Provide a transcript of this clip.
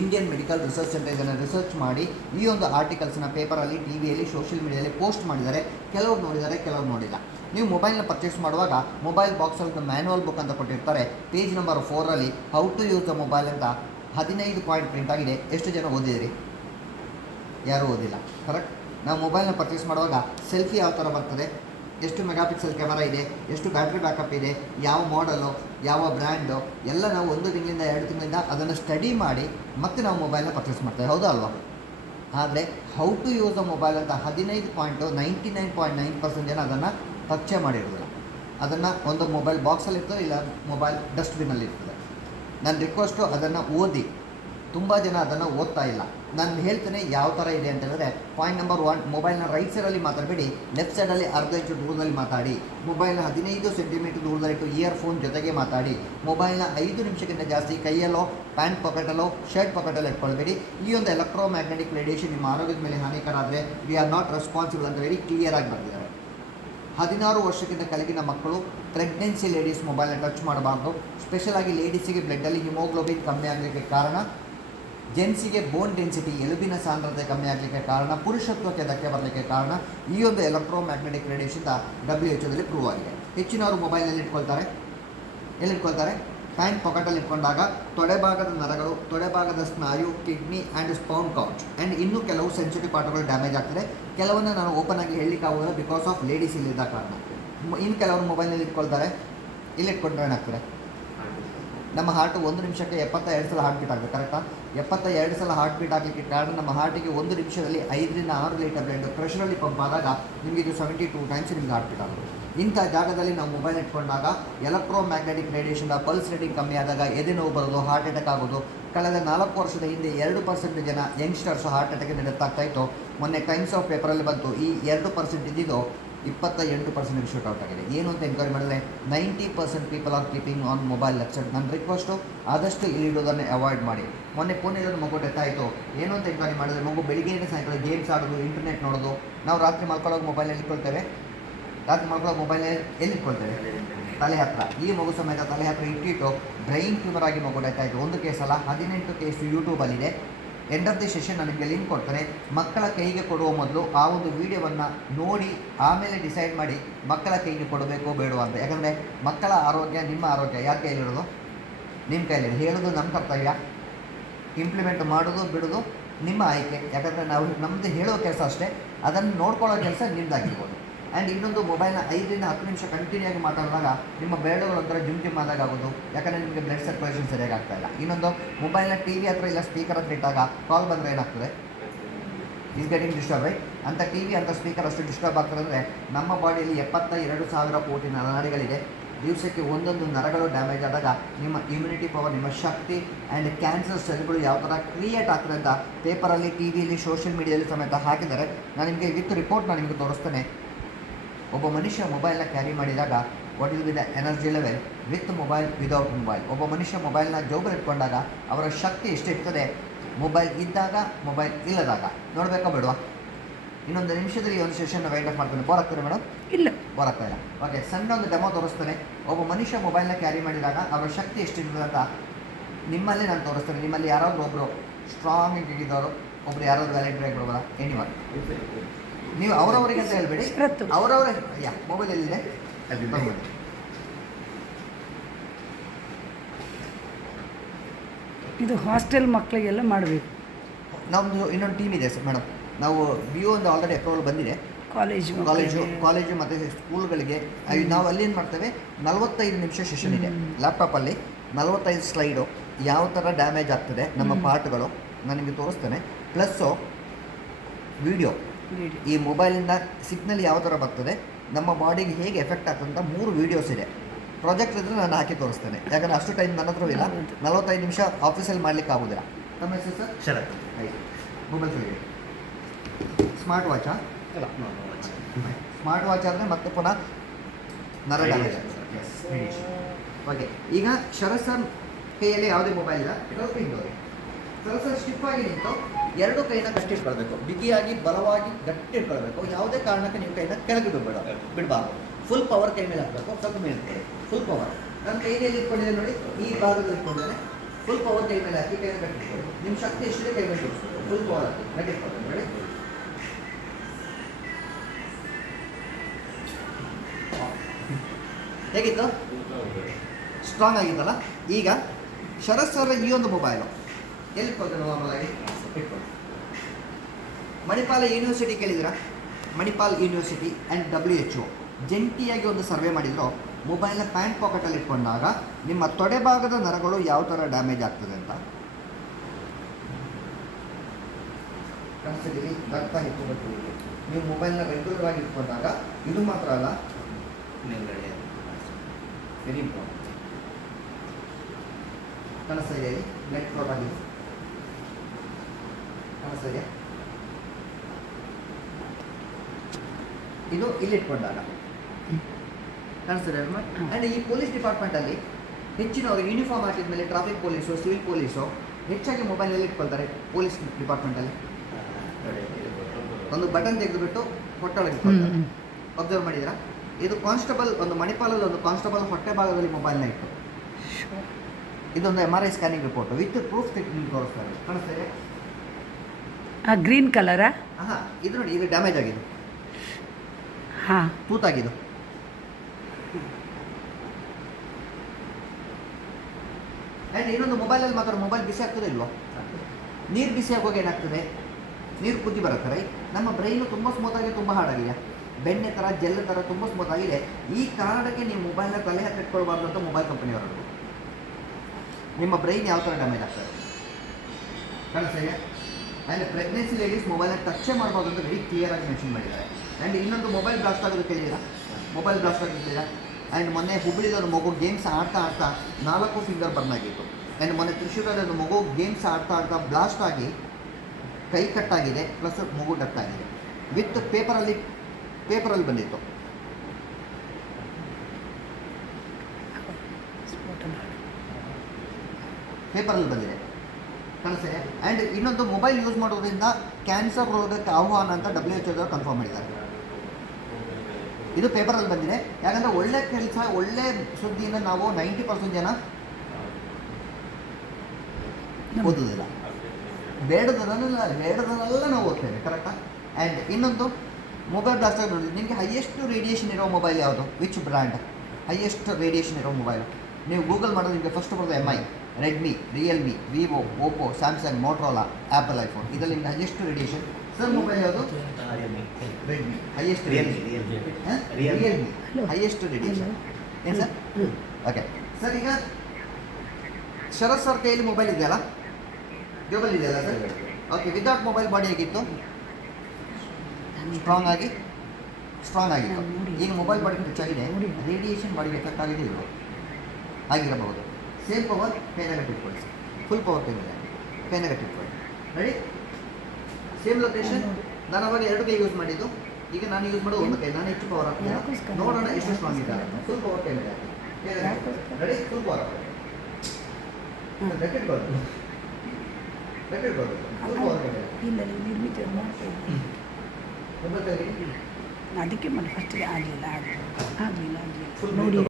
Indian medical research centre ಇದನ್ನು research ಮಾಡಿ ಈ ಒಂದು ಆರ್ಟಿಕಲ್ಸ್ನ ಪೇಪರಲ್ಲಿ, ಟಿ ವಿಯಲ್ಲಿ, ಸೋಷಿಯಲ್ ಮೀಡಿಯಾದಲ್ಲಿ ಪೋಸ್ಟ್ ಮಾಡಿದ್ದಾರೆ. ಕೆಲವರು ನೋಡಿದ್ದಾರೆ, ಕೆಲವರು ನೋಡಿಲ್ಲ. ನೀವು ಮೊಬೈಲ್ನ ಪರ್ಚೇಸ್ ಮಾಡುವಾಗ ಮೊಬೈಲ್ ಬಾಕ್ಸಲ್ಲಿ ಒಂದು ಮ್ಯಾನ್ಯುವಲ್ ಬುಕ್ ಅಂತ ಕೊಟ್ಟಿರ್ತಾರೆ. ಪೇಜ್ ನಂಬರ್ 4ರಲ್ಲಿ how to use the mobile ಅಂತ 15 ಪಾಯಿಂಟ್ ಪ್ರಿಂಟ್ ಆಗಿದೆ. ಎಷ್ಟು ಜನ ಓದಿದಿರಿ? ಯಾರೂ ಓದಿಲ್ಲ. ಕರೆಕ್ಟ್. ನಾವು ಮೊಬೈಲ್ನ ಪರ್ಚೇಸ್ ಮಾಡುವಾಗ ಸೆಲ್ಫಿ ಯಾವ ಥರ ಬರ್ತದೆ, ಎಷ್ಟು ಮೆಗಾಪಿಕ್ಸೆಲ್ ಕ್ಯಾಮರಾ ಇದೆ, ಎಷ್ಟು ಬ್ಯಾಟ್ರಿ ಬ್ಯಾಕಪ್ ಇದೆ, ಯಾವ ಮಾಡಲು, ಯಾವ ಬ್ರ್ಯಾಂಡು ಎಲ್ಲ ನಾವು 1 ತಿಂಗಳಿಂದ 2 ತಿಂಗಳಿಂದ ಅದನ್ನು ಸ್ಟಡಿ ಮಾಡಿ ಮತ್ತೆ ನಾವು ಮೊಬೈಲ್ನ ಪರ್ಚೇಸ್ ಮಾಡ್ತೇವೆ, ಹೌದಾ ಅಲ್ವಾ? ಆದರೆ how to use the mobile ಅಂತ 99.9% ಜನ ಅದನ್ನು ಪರಿಚಯ ಮಾಡಿರೋದಿಲ್ಲ. ಅದನ್ನು ಒಂದು ಮೊಬೈಲ್ ಬಾಕ್ಸಲ್ಲಿ ಇರ್ತದೆ, ಇಲ್ಲ ಮೊಬೈಲ್ ಡಸ್ಟ್ಬಿನಲ್ಲಿ ಇರ್ತದೆ. ನನ್ನ ರಿಕ್ವೆಸ್ಟು ಅದನ್ನು ಓದಿ. ತುಂಬ ಜನ ಅದನ್ನು ಓದ್ತಾ ಇಲ್ಲ. ನಾನು ಹೇಳ್ತೇನೆ ಯಾವ ಥರ ಇದೆ ಅಂತ ಹೇಳಿದ್ರೆ, ಪಾಯಿಂಟ್ ನಂಬರ್ 1, ಮೊಬೈಲ್ನ ರೈಟ್ ಸೈಡಲ್ಲಿ ಮಾತಾಡಬೇಡಿ, ಲೆಫ್ಟ್ ಸೈಡಲ್ಲಿ ಅರ್ಧ ಇಂಚು ದೂರದಲ್ಲಿ ಮಾತಾಡಿ. ಮೊಬೈಲ್ನ 15 ಸೆಂಟಿಮೀಟರ್ ದೂರದಲ್ಲಿಟ್ಟು ಇಯರ್ಫೋನ್ ಜೊತೆಗೆ ಮಾತಾಡಿ. ಮೊಬೈಲ್ನ 5 ನಿಮಿಷಕ್ಕಿಂತ ಜಾಸ್ತಿ ಕೈಯಲ್ಲೋ, ಪ್ಯಾಂಟ್ ಪಾಕೆಟಲ್ಲೋ, ಶರ್ಟ್ ಪಾಕೆಟಲ್ಲೋ ಇಟ್ಕೊಳ್ಬೇಡಿ. ಈ ಒಂದು ಎಲೆಕ್ಟ್ರೋಮ್ಯಾಗ್ನೆಟಿಕ್ ರೇಡಿಯೇಷನ್ ನಿಮ್ಮ ಆರೋಗ್ಯದ ಮೇಲೆ ಹಾನಿಕರ ಆದರೆ ವಿ ಆರ್ ನಾಟ್ ರೆಸ್ಪಾನ್ಸಿಬಲ್ ಅಂತ ವೆರಿ ಕ್ಲಿಯರ್ ಆಗಿ ಬರ್ತಿದ್ದಾರೆ. 16 ವರ್ಷಕ್ಕಿಂತ ಕೆಳಗಿನ ಮಕ್ಕಳು, ಪ್ರೆಗ್ನೆನ್ಸಿ ಲೇಡೀಸ್ ಮೊಬೈಲ್ನ ಟಚ್ ಮಾಡಬಾರ್ದು. ಸ್ಪೆಷಲಾಗಿ ಲೇಡೀಸಿಗೆ ಬ್ಲಡ್ಡಲ್ಲಿ ಹಿಮೋಗ್ಲೋಬಿನ್ ಕಮ್ಮಿ ಆಗಲಿಕ್ಕೆ ಕಾರಣ, ಜೆಂಟ್ಸಿಗೆ ಬೋನ್ ಡೆನ್ಸಿಟಿ ಎಲುಬಿನ ಸಾಂದ್ರತೆ ಕಮ್ಮಿ ಆಗಲಿಕ್ಕೆ ಕಾರಣ, ಪುರುಷತ್ವಕ್ಕೆ ಧಕ್ಕೆ ಬರಲಿಕ್ಕೆ ಕಾರಣ ಈ ಒಂದು ಎಲೆಕ್ಟ್ರೋಮ್ಯಾಗ್ನೆಟಿಕ್ ರೇಡಿಯೇಷನ್ WHO ಪ್ರೂವ್ ಆಗಿದೆ. ಹೆಚ್ಚಿನವರು ಮೊಬೈಲ್ನಲ್ಲಿ ಇಟ್ಕೊಳ್ತಾರೆ. ಎಲ್ಲಿಟ್ಕೊಳ್ತಾರೆ? ಪ್ಯಾಂಟ್ ಪಾಕೆಟಲ್ಲಿ ಇಟ್ಕೊಂಡಾಗ ತೊಡೆಭಾಗದ ನರಗಳು, ತೊಡೆಭಾಗದ ಸ್ನಾಯು, kidney and sperm couch and ಇನ್ನೂ ಕೆಲವು ಸೆನ್ಸಿಟಿವ್ ಪಾರ್ಟ್ಗಳು ಡ್ಯಾಮೇಜ್ ಆಗ್ತದೆ. ಕೆಲವನ್ನ ನಾನು ಓಪನ್ ಆಗಿ ಹೇಳಲಿಕ್ಕಾಗೋದಿಲ್ಲ, ಬಿಕಾಸ್ ಆಫ್ ಲೇಡೀಸ್ ಇಲ್ಲಿದ್ದ ಕಾರಣ. ಇನ್ನು ಕೆಲವರು ಮೊಬೈಲ್ನಲ್ಲಿ ಇಟ್ಕೊಳ್ತಾರೆ. ಇಲ್ಲಿ ಇಟ್ಕೊಂಡ್ರೆ ಏನಾಗ್ತದೆ? ನಮ್ಮ ಹಾರ್ಟು 1 ನಿಮಿಷಕ್ಕೆ 72 ಸಲ ಹಾರ್ಟ್ ಬೀಟ್ ಆಗುತ್ತೆ. ಕರೆಕ್ಟಾ? 72 ಸಲ ಹಾರ್ಟ್ ಬೀಟ್ ಆಗಲಿಕ್ಕೆ ಕಾರಣ, ನಮ್ಮ ಹಾರ್ಟಿಗೆ 1 ನಿಮಿಷದಲ್ಲಿ 5 ರಿಂದ 6 ಲೀಟರ್ ಬ್ಲಡ್ ಪ್ರೆಷರಲ್ಲಿ ಪಂಪ್ ಆದಾಗ ನಿಮಗೆ ಇದು 72 ಟೈಮ್ಸ್ ನಿಮ್ಗೆ ಹಾರ್ಟ್ ಬೀಟ್ ಆಗುತ್ತೆ. ಇಂಥ ಜಾಗದಲ್ಲಿ ನಾವು ಮೊಬೈಲ್ ಇಟ್ಕೊಂಡಾಗ ಎಲೆಕ್ಟ್ರೋಮ್ಯಾಗ್ನೆಟಿಕ್ ರೇಡಿಯೇಷನ್ ಪಲ್ಸ್ ರೇಟಿಂಗ್ ಕಮ್ಮಿ ಆದಾಗ ಎದೆ ನೋವು ಬರೋದು, ಹಾರ್ಟ್ ಅಟ್ಯಾಕ್ ಆಗೋದು. ಕಳೆದ 4 ವರ್ಷದ ಹಿಂದೆ 2% ಜನ ಯಂಗ್ಸ್ಟರ್ಸ್ ಹಾರ್ಟ್ ಅಟ್ಯಾಕಿಂದ ಡೆತ್ ಆಗ್ತಾಯಿತ್ತು. ಮೊನ್ನೆ ಟೈಮ್ಸ್ ಆಫ್ ಪೇಪರಲ್ಲಿ ಬಂತು, ಈ 2% ಇದ್ದಿದ್ದು 28% ಶೂಟ್ ಔಟ್ ಆಗಿದೆ. ಏನು ಅಂತ ಎನ್ಕ್ವೈರಿ ಮಾಡಿದ್ರೆ 90% people are keeping on mobile lecture. ನನ್ನ ರಿಕ್ವೆಸ್ಟು ಆದಷ್ಟು ಇಲ್ಲಿಡೋದನ್ನೇ ಅವಾಯ್ಡ್ ಮಾಡಿ. ಮೊನ್ನೆ ಪುಣೆಯಲ್ಲಿ ಮಗು ಡೆತ್ ಆಯಿತು. ಏನು ಅಂತ ಎನ್ಕ್ವೈರಿ ಮಾಡಿದ್ರೆ ಮಗು ಬೆಳಿಗ್ಗೆಯಿಂದ ಸಾಯಂಕಾಲ ಗೇಮ್ಸ್ ಆಡೋದು, ಇಂಟರ್ನೆಟ್ ನೋಡೋದು. ನಾವು ರಾತ್ರಿ ಮಲ್ಕೊಳ್ಳೋಕೆ ಮೊಬೈಲಲ್ಲಿ ಇಟ್ಕೊಳ್ತೇವೆ. ರಾತ್ರಿ ಮಲ್ಕೊಳ್ಳೋಕೆ ಮೊಬೈಲ್ ಎಲ್ಲಿ ಇಟ್ಕೊಳ್ತೇವೆ? ತಲೆ ಹತ್ರ. ಈ ಮಗು ಸಮೇತ ತಲೆ ಹತ್ರ ಇಟ್ಟಿಟ್ಟು ಬ್ರೈನ್ ಟ್ಯೂಮರ್ ಆಗಿ ಮಗು ಡೆತ್ ಆಯಿತು. 1 ಕೇಸಲ್ಲ, 18 ಕೇಸು ಯೂಟ್ಯೂಬಲ್ಲಿದೆ. ಎಂಡ್ ಆಫ್ ದಿ ಸೆಷನ್ ನಾನು ನಿಮಗೆ ಲಿಂಕ್ ಕೊಡ್ತೇನೆ. ಮಕ್ಕಳ ಕೈಗೆ ಕೊಡುವ ಮೊದಲು ಆ ಒಂದು ವಿಡಿಯೋವನ್ನು ನೋಡಿ ಆಮೇಲೆ ಡಿಸೈಡ್ ಮಾಡಿ ಮಕ್ಕಳ ಕೈಗೆ ಕೊಡಬೇಕೋ ಬೇಡೋ ಅಂತ. ಯಾಕಂದರೆ ಮಕ್ಕಳ ಆರೋಗ್ಯ ನಿಮ್ಮ ಆರೋಗ್ಯ ಯಾರ ಕೈಲಿರೋದು? ನಿಮ್ಮ ಕೈಲಿರೋದು. ಹೇಳೋದು ನಮ್ಮ ಕರ್ತವ್ಯ, ಇಂಪ್ಲಿಮೆಂಟ್ ಮಾಡೋದು ಬಿಡೋದು ನಿಮ್ಮ ಆಯ್ಕೆ. ಯಾಕಂದರೆ ನಾವು ನಮ್ಮದು ಹೇಳೋ ಕೆಲಸ ಅಷ್ಟೇ, ಅದನ್ನು ನೋಡ್ಕೊಳ್ಳೋ ಕೆಲಸ ನಿಮ್ಮದಾಗಿರ್ಬೋದು. ಆ್ಯಂಡ್ ಇನ್ನೊಂದು, ಮೊಬೈಲ್ನ 5 ರಿಂದ 10 ನಿಮಿಷ ಕಂಟಿನ್ಯೂ ಆಗಿ ಮಾತಾಡಿದಾಗ ನಿಮ್ಮ ಬೆರಳುಗಳು ಒಂಥರ ಜುಮ್ ಆದಾಗ ಆಗೋದು. ಯಾಕಂದರೆ ನಿಮಗೆ ಬ್ಲಡ್ ಸರ್ಕ್ಯುಲೇಷನ್ ಸರಿಯಾಗಿ ಆಗ್ತಾಯಿಲ್ಲ. ಇನ್ನೊಂದು, ಮೊಬೈಲ್ನ TV ಹತ್ರ ಇಲ್ಲ ಸ್ಪೀಕರ್ ಹತ್ರ ಇಟ್ಟಾಗ ಕಾಲ್ ಬಂದರೆ ಏನಾಗ್ತದೆ? Is getting disturb right. ಅಂತ TV ಅಂತ ಸ್ಪೀಕರ್ ಅಷ್ಟು ಡಿಸ್ಟರ್ಬ್ ಆಗ್ತದೆ ಅಂದರೆ ನಮ್ಮ ಬಾಡಿಯಲ್ಲಿ 72,000 ಕೋಟಿ ನರನಾಡಿಗಳಿದೆ. ದಿವಸಕ್ಕೆ ಒಂದೊಂದು ನರಗಳು ಡ್ಯಾಮೇಜ್ ಆದಾಗ ನಿಮ್ಮ ಇಮ್ಯುನಿಟಿ ಪವರ್, ನಿಮ್ಮ ಶಕ್ತಿ ಆ್ಯಂಡ್ ಕ್ಯಾನ್ಸರ್ ಸೆಲ್ಗಳು ಯಾವ ಥರ ಕ್ರಿಯೇಟ್ ಆಗ್ತದೆ ಅಂತ ಪೇಪರಲ್ಲಿ, TVಯಲ್ಲಿ, ಸೋಷಿಯಲ್ ಮೀಡಿಯಾದಲ್ಲಿ ಸಮೇತ ಹಾಕಿದ್ದಾರೆ. ನಾನು ನಿಮಗೆ ವಿತ್ ರಿಪೋರ್ಟ್ ನಾನು ನಿಮಗೆ ತೋರಿಸ್ತೇನೆ. ಒಬ್ಬ ಮನುಷ್ಯ ಮೊಬೈಲ್ನ ಕ್ಯಾರಿ ಮಾಡಿದಾಗ what is the energy level with mobile, without mobile. ಒಬ್ಬ ಮನುಷ್ಯ ಮೊಬೈಲ್ನ ಜೋಬಲ್ಲಿ ಇಟ್ಕೊಂಡಾಗ ಅವರ ಶಕ್ತಿ ಎಷ್ಟಿರ್ತದೆ ಮೊಬೈಲ್ ಇದ್ದಾಗ, ಮೊಬೈಲ್ ಇಲ್ಲದಾಗ. ನೋಡಬೇಕಾ ಬೇಡವಾ? ಇನ್ನೊಂದು ನಿಮಿಷದಲ್ಲಿ ಒಂದು ಸೆಷನ್ ವೈಂಡ್ ಅಪ್ ಮಾಡ್ತಾನೆ. ಬೋರ್ ಆಗ್ತದೆ ಮೇಡಮ್? ಇಲ್ಲ, ಬೋರ್ ಆಗ್ತಾ ಇಲ್ಲ. ಓಕೆ, ಸಣ್ಣ ಒಂದು ಡೆಮೋ ತೋರಿಸ್ತಾನೆ. ಒಬ್ಬ ಮನುಷ್ಯ ಮೊಬೈಲ್ನ ಕ್ಯಾರಿ ಮಾಡಿದಾಗ ಅವರ ಶಕ್ತಿ ಎಷ್ಟಿರ್ತದೆ ಅಂತ ನಿಮ್ಮಲ್ಲೇ ನಾನು ತೋರಿಸ್ತೇನೆ. ನಿಮ್ಮಲ್ಲಿ ಯಾರಾದರೂ ಒಬ್ಬರು ಸ್ಟ್ರಾಂಗ್ ಇಟ್ಟಿದ್ದವರು, ಒಬ್ರು ಯಾರಾದರೂ ವ್ಯಾಲಿಡ್ ಬ್ರೇಕ್ ಬಿಡೋಲ್ಲ, ಎನಿವನ್. ನೀವು ಅವರವರಿಗೆ ಅಂತ ಹೇಳ್ಬೇಡಿ, ಅವರವರೇ. ಮೊಬೈಲ್ ಎಲ್ಲಿದೆ? ಇದು ಹಾಸ್ಟೆಲ್ ಮಕ್ಕಳಿಗೆಲ್ಲ ಮಾಡಬೇಕು. ನಮ್ಮದು ಇನ್ನೊಂದು ಟೀಮ್ ಇದೆ ಸರ್ ಮೇಡಮ್. ನಾವು BO ಒಂದು ಆಲ್ರೆಡಿ ಅಪ್ರೂವಲ್ ಬಂದಿದೆ. ಕಾಲೇಜು ಮತ್ತು ಸ್ಕೂಲ್ಗಳಿಗೆ ನಾವು ಅಲ್ಲಿ ಏನು ಮಾಡ್ತೇವೆ, 45 ನಿಮಿಷ ಸೆಷನ್ ಇದೆ. ಲ್ಯಾಪ್ಟಾಪಲ್ಲಿ 45 ಸ್ಲೈಡು, ಯಾವ ಥರ ಡ್ಯಾಮೇಜ್ ಆಗ್ತದೆ ನಮ್ಮ ಪಾರ್ಟ್ಗಳು ನಾನು ನಿಮಗೆ ತೋರಿಸ್ತೇನೆ. ಪ್ಲಸ್ಸು ವಿಡಿಯೋ, ಈ ಮೊಬೈಲಿಂದ ಸಿಗ್ನಲ್ ಯಾವ ಥರ ಬರ್ತದೆ, ನಮ್ಮ ಬಾಡಿಗೆ ಹೇಗೆ ಎಫೆಕ್ಟ್ ಆಗ್ತದೆ ಅಂತ 3 ವೀಡಿಯೋಸ್ ಇದೆ. ಪ್ರಾಜೆಕ್ಟ್ ಇದ್ದರೆ ನಾನು ಹಾಕಿ ತೋರಿಸ್ತೇನೆ. ಯಾಕಂದರೆ ಅಷ್ಟು ಟೈಮ್ ನನ್ನ ಹತ್ರ ಇಲ್ಲ. 45 ನಿಮಿಷ ಆಫೀಸಲ್ಲಿ ಮಾಡಲಿಕ್ಕೆ ಆಗೋದಿಲ್ಲ. ನಮ್ಮ ಹೆಸರು ಸರ್? ಶರತ್. ಆಯಿತು. ಮೊಬೈಲ್ ಸರಿ. ಸ್ಮಾರ್ಟ್ ವಾಚಾ? ಸ್ಮಾರ್ಟ್ ವಾಚ್ ಆದರೆ ಮತ್ತೆ ಪುನಃ ನರ ಡ್ಯಾಮೇಜ್. ಓಕೆ, ಈಗ ಶರತ್ ಸರ್ ಕೈಯಲ್ಲಿ ಯಾವುದೇ ಮೊಬೈಲ್ ಇಲ್ಲ. ಸ್ವಲ್ಪ ಹಿಂದೋರಿ. ಸ್ವಲ್ಪ ಸ್ಟಿಫ್ ಆಗಿ ನಿಂತು 2 ಕೈನ ಗಟ್ಟಿ ಇಟ್ಕೊಳ್ಬೇಕು. ಬಿಗಿಯಾಗಿ ಬಲವಾಗಿ ಗಟ್ಟಿ ಇಟ್ಕೊಳ್ಬೇಕು. ಯಾವುದೇ ಕಾರಣಕ್ಕೆ ನೀವು ಕೈನ ಕೆಳಗೆ ಬಿಡಬಾರ್ದು. ಫುಲ್ ಪವರ್ ಕೈ ಮೇಲೆ ಹಾಕಬೇಕು. ಸ್ವಲ್ಪ ಮೇಲೆ ಫುಲ್ ಪವರ್. ನನ್ನ ಕೈಯಲ್ಲಿ ಇಟ್ಕೊಂಡಿದ್ದೇನೆ ನೋಡಿ, ಈ ಭಾಗದಲ್ಲಿ ಇಟ್ಕೊಂಡಿದ್ದೇನೆ. ಫುಲ್ ಪವರ್ ಕೈ ಮೇಲೆ ಹಾಕಿ ಕೈ ಕಟ್ಟಿಟ್ಕೊಳ್ಳಿ. ನಿಮ್ಮ ಶಕ್ತಿ ಎಷ್ಟಿದೆ ಕೈ ಮೇಲೆ ತೋರಿಸ್ಕೊಳ್ಳಿ. ಫುಲ್ ಪವರ್ ಹಾಕಿ ಕಟ್ಟಿಟ್ಕೊಳ್ಳಿ. ನೋಡಿ ಹೇಗಿತ್ತು? ಸ್ಟ್ರಾಂಗ್ ಆಗಿತ್ತಲ್ಲ. ಈಗ ಶರತ್ ಸರ್ ಈ ಒಂದು ಮೊಬೈಲು ಎಲ್ಲಿ ಇಟ್ಕೊಳ್ತಾರೆ ನಾರ್ಮಲ್ ಆಗಿ ಇಟ್ಕೊಳ್ಳಿ. ಮಣಿಪಾಲ್ ಯೂನಿವರ್ಸಿಟಿ ಕೇಳಿದಿರಾ? ಮಣಿಪಾಲ್ ಯೂನಿವರ್ಸಿಟಿ ಆ್ಯಂಡ್ WHO ಜಂಟಿಯಾಗಿ ಒಂದು ಸರ್ವೆ ಮಾಡಿದ್ರು. ಮೊಬೈಲ್ನ ಪ್ಯಾಂಟ್ ಪಾಕೆಟಲ್ಲಿ ಇಟ್ಕೊಂಡಾಗ ನಿಮ್ಮ ತೊಡೆ ಭಾಗದ ನರಗಳು ಯಾವ ಥರ ಡ್ಯಾಮೇಜ್ ಆಗ್ತದೆ ಅಂತ. ಕನಸಲ್ಲಿ ರಕ್ತ ಹೆಚ್ಚು. ನೀವು ಮೊಬೈಲ್ನ ರೆಗ್ಯುಲರ್ ಆಗಿ ಇಟ್ಕೊಂಡಾಗ ಇದು ಮಾತ್ರ ಅಲ್ಲ, ಮೇಲ್ಗಡೆ ವೆರಿ ಇಂಪಾರ್ಟೆಂಟ್. ಕನಸಿದೆ ಬ್ಲಡ್ ಕ್ಲಾಟ್ ಆಗಿದೆ. ಕನಸಿದೆ ಇದು ಇಲ್ಲಿ ಇಟ್ಕೊಂಡಾಗ ಕಾಣಿಸ್ತದೆ. ಆ್ಯಂಡ್ ಈ ಪೊಲೀಸ್ ಡಿಪಾರ್ಟ್ಮೆಂಟಲ್ಲಿ ಹೆಚ್ಚಿನವರು ಯೂನಿಫಾರ್ಮ್ ಹಾಕಿದ ಮೇಲೆ ಟ್ರಾಫಿಕ್ ಪೊಲೀಸು, ಸಿವಿಲ್ ಪೊಲೀಸು ಹೆಚ್ಚಾಗಿ ಮೊಬೈಲಲ್ಲಿ ಇಟ್ಕೊಳ್ತಾರೆ. ಪೊಲೀಸ್ ಡಿಪಾರ್ಟ್ಮೆಂಟಲ್ಲಿ ಒಂದು ಬಟನ್ ತೆಗೆದುಬಿಟ್ಟು ಹೊಟ್ಟೊಳಗೆ ಇಟ್ಕೊಳ್ತಾರೆ. ಅಬ್ಸರ್ವ್ ಮಾಡಿದ್ದೀರಾ? ಇದು ಕಾನ್ಸ್ಟೇಬಲ್, ಒಂದು ಮಣಿಪಾಲಲ್ಲಿ ಒಂದು ಕಾನ್ಸ್ಟೇಬಲ್ ಹೊಟ್ಟೆ ಭಾಗದಲ್ಲಿ ಮೊಬೈಲ್ನ ಇಟ್ಟು ಇದೊಂದು MRI scanning report with proof ತೆಗೆದು ತೋರಿಸ್ತಾರೆ. ಕಾಣಿಸ್ತಾ ಇದೆ? ಗ್ರೀನ್ ಕಲರಾ? ಹಾಂ, ಇದು ನೋಡಿ, ಇದು ಡ್ಯಾಮೇಜ್ ಆಗಿದೆ, ಹಾಂ, ತೂತಾಗಿದ್ದು. ಆ್ಯಂಡ್ ಇನ್ನೊಂದು ಮೊಬೈಲಲ್ಲಿ ಮಾತ್ರ ಮೊಬೈಲ್ ಬಿಸಿ ಆಗ್ತದೆ ಇಲ್ವೋ? ನೀರು ಬಿಸಿ ಆಗುವಾಗ ಏನಾಗ್ತದೆ? ನೀರು ಕುದಿ ಬರುತ್ತೆ. ರೈಟ್? ನಮ್ಮ ಬ್ರೈನು ತುಂಬ ಸ್ಮೂತಾಗಿ ತುಂಬ ಹಾರ್ಡಾಗಿದೆ, ಬೆಣ್ಣೆ ಥರ ಜೆಲ್ ಥರ ತುಂಬ ಸ್ಮೂತ್ ಆಗಿದೆ. ಈ ಕಾರಣಕ್ಕೆ ನೀವು ಮೊಬೈಲ್ನ ತಲೆ ಹತ್ತಿ ಇಟ್ಕೊಳ್ಬಾರ್ದು ಅಂತ ಮೊಬೈಲ್ ಕಂಪನಿಯವರು. ನಿಮ್ಮ ಬ್ರೈನ್ ಯಾವ ಥರ ಡ್ಯಾಮೇಜ್ ಆಗ್ತದೆ ಕಾಣಿಸ್ತಾ ಇದೆ? ಆ್ಯಂಡ್ ಪ್ರೆಗ್ನೆನ್ಸಿ ಲೇಡೀಸ್ ಮೊಬೈಲ್ನ ಟಚ್ಚೇ ಮಾಡ್ಬೋದು ಅಂತ ವೆರಿ ಕ್ಲಿಯರಾಗಿ ಮೆನ್ಷನ್ ಮಾಡಿದ್ದಾರೆ. ಆ್ಯಂಡ್ ಇನ್ನೊಂದು ಮೊಬೈಲ್ ಬ್ಲಾಸ್ಟ್ ಆಗೋದು ಕೇಳಿದ್ದೀರಾ? ಮೊಬೈಲ್ ಬ್ಲಾಸ್ಟ್ ಆಗಿದ್ದೀರಾ? ಆ್ಯಂಡ್ ಮೊನ್ನೆ ಹುಬ್ಬಳ್ಳಿದೊಂದು ಮಗು ಗೇಮ್ಸ್ ಆಡ್ತಾ 4 ಫಿಂಗರ್ ಬರ್ನ್ ಆಗಿತ್ತು. ಆ್ಯಂಡ್ ಮೊನ್ನೆ ತ್ರಿಶೂರಲ್ಲಿ ಒಂದು ಮಗು ಗೇಮ್ಸ್ ಆಡ್ತಾ ಬ್ಲಾಸ್ಟ್ ಆಗಿ ಕೈ ಕಟ್ಟಾಗಿದೆ, ಪ್ಲಸ್ ಮಗು ಡೆತ್ ಆಗಿದೆ. ವಿತ್ ಪೇಪರಲ್ಲಿ ಬಂದಿತ್ತು. ಪೇಪರಲ್ಲಿ ಬಂದಿದೆ, ಕಾಣಿಸ್ತಿದೆ. ಆ್ಯಂಡ್ ಇನ್ನೊಂದು ಮೊಬೈಲ್ ಯೂಸ್ ಮಾಡೋದ್ರಿಂದ ಕ್ಯಾನ್ಸರ್ ರೋಗಕ್ಕೆ ಆಹ್ವಾನ ಅಂತ WHO ಕನ್ಫರ್ಮ್ ಮಾಡಿದ್ದಾರೆ. ಇದು ಪೇಪರಲ್ಲಿ ಬಂದಿದೆ. ಯಾಕಂದರೆ ಒಳ್ಳೆ ಕೆಲಸ, ಒಳ್ಳೆ ಸುದ್ದಿಯಿಂದ ನಾವು 90% ಜನ ಓದೋದಿಲ್ಲ. ಬೇಡದನ್ನೆಲ್ಲ ನಾವು ಓದ್ತೇವೆ, ಕರೆಕ್ಟಾ? ಆ್ಯಂಡ್ ಇನ್ನೊಂದು ಮೊಬೈಲ್ ಬ್ಲಾಸ್ಟ್ ಆಗಿ ನೋಡಿ, ನಿಮಗೆ ಹೈಯೆಸ್ಟ್ ರೇಡಿಯೇಷನ್ ಇರೋ ಮೊಬೈಲ್ ಯಾವುದು? ವಿಚ್ ಬ್ರ್ಯಾಂಡ್ ಹೈಯೆಸ್ಟ್ ರೇಡಿಯೇಷನ್ ಇರೋ ಮೊಬೈಲು? ನೀವು ಗೂಗಲ್ ಮಾಡೋದು ನಿಮಗೆ ಫಸ್ಟ್ ಬರೋದು MI, Redmi, Realme, Vivo, Oppo, Samsung, Motorola, apple, iPhone. ಇದರಲ್ಲಿ ನಿಮ್ಗೆ ಹೈಯೆಸ್ಟ್ ರೇಡಿಯೇಷನ್ ಸರ್ ಮೊಬೈಲ್ ಯಾವುದು? Redmi highest Realme highest radiation. ಏನು ಸರ್? ಓಕೆ ಸರ್, ಈಗ ಶರತ್ ಸರ್ ಕೈಯಲ್ಲಿ ಮೊಬೈಲ್ ಇದೆಯಲ್ಲ, ಗ್ಲೋಬಲ್ ಇದೆಯಲ್ಲ sir? Okay, without mobile body ಹೇಗಿತ್ತು? ಸ್ಟ್ರಾಂಗ್ ಆಗಿತ್ತು. ಈಗ ಮೊಬೈಲ್ ಬಾಡಿಗೆ ಹೆಚ್ಚಾಗಿದೆ, ರೇಡಿಯೇಷನ್ ಬಾಡಿಗೆ ಎಫೆಕ್ಟ್ ಆಗಿದೆ ಇಲ್ವೋ? ಆಗಿರಬಹುದು. ಸೇಮ್ ಪವರ್ ಕೈನಾಗಟ್ಟು ಇಟ್ಕೊಳ್ಳಿ, ಫುಲ್ ಪವರ್ ಕೈ ಮೇಲೆ ಕೈನಾಗಟ್ಟು ಇಟ್ಕೊಳ್ಳಿ. ರೆಡಿ? Same location. ನಾನು ಅವಾಗ 2 ಕೈ ಯೂಸ್ ಮಾಡಿದ್ದು, ಈಗ ನಾನು ಯೂಸ್ ಮಾಡೋದು 1 ಕೈ. ನಾನು ಹೆಚ್ಚು ಪವರ್ ಹಾಕ್ತೀನಿ, ನೋಡೋಣ ಎಷ್ಟು ಸ್ಟ್ರಾಂಗ್ ಇದ್ದಾರೆ. ಫುಲ್ ಪವರ್ ಕೈ ಮೇಲೆ ಹಾಕಿ. ರೆಡಿ? ಫುಲ್ ಪವರ್ ಹಾಕಿ. ಗಟ್ಟಿಟ್ಕೊಳ್ಳಿ, ಫುಲ್ ಪವರ್ ಕೈ ಮೇಲೆ. ಇಲ್ಲ, ನಿರ್ಮಿತ ಮೊಬೈಲ್ ತೆಗೀರಿ. ಅದಕ್ಕೆ ಮತ್ತೆ ಫಸ್ಟಿಗೆ ಆಗಲಿಲ್ಲ ನೋಡಿ.